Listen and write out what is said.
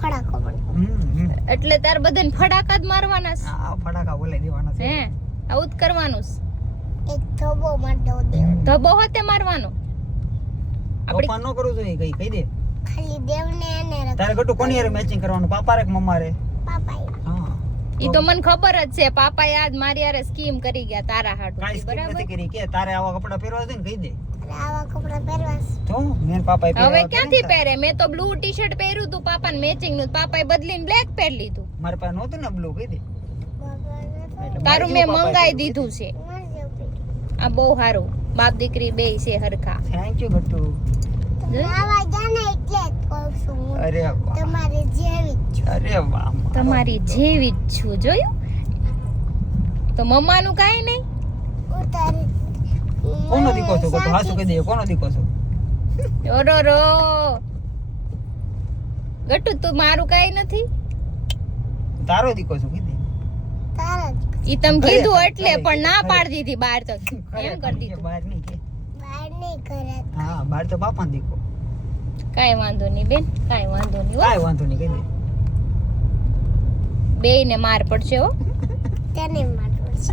ફડાકો પણ એટલે તાર બધાને ફડાકા જ મારવાના છે. હા ફટાકા બોલાઈ દેવાના છે. હે આવું જ કરવાનું છે. એક ધોબો મારતો દેવ ધબો હોતે મારવાનો. આપડી પપ્પા નો કરું જોઈએ કઈ કહી દે. ખાલી દેવને એને તારે ગટુ કોની હારે મેચિંગ કરવાનું, પાપા રે કે મમ્મા રે? પાપા હા ઈ તો મને ખબર જ છે, પાપાએ આજ મારી હારે સ્કીમ કરી ગયા તારા કાઈ હાટુ. સ્કીમ બરાબર. નથી કરી કે તારે આવા કપડા પહેરવા છે ને કહી દે. આવા કપડા પહેરવા તો મેં પાપાએ હવે પહેરવા ક્યાંથી પહેરે? મેં તો બ્લુ ટી-શર્ટ પહેર્યું તું પાપાને મેચિંગ નું, પાપાએ બદલીને બ્લેક પહેરી લીધું. મારી પાસે નહોતું ને બ્લુ કહી દે. એટલે તારું મારી મેં જેવું પાપાએ મંગાઈ દીધું છે. મારજો આ બહુ સારું, બાપ દીકરી બેય છે હરખા. Thank you Gatu. આવા જાને એટલે જ કહું છું હું અરે વાહ, તમારે જેવી જ છું. અરે વાહ મારો તમારી દીકરો. જેવી જ છું, જોયું? તો મમ્માનું કાંઈ નહીં. હું તારી કોનો દીકો છો ગટુ? હાસુ કહી દે, કોનો દીકો છો? ઓરો રો ગટુ, તું મારું કાંઈ નથી. તારો દીકો છો કહી દે. તારા જ ઈ તમ કીધું ખરેખર, એટલે ખરેખર, પણ ના ખરેખર. પાડી દીધી બહાર તો એમ ખરેખર કરી કે દીધું. બહાર નહીં કે. બહાર નહીં કરે હા બહાર તો બાપા દીકો. કાંઈ વાંધો નહીં બેન, કાંઈ વાંધો નહીં. કાઈ વાંધો નહીં કહી દે. બેયને માર પડશે હો. તેને મારવું છે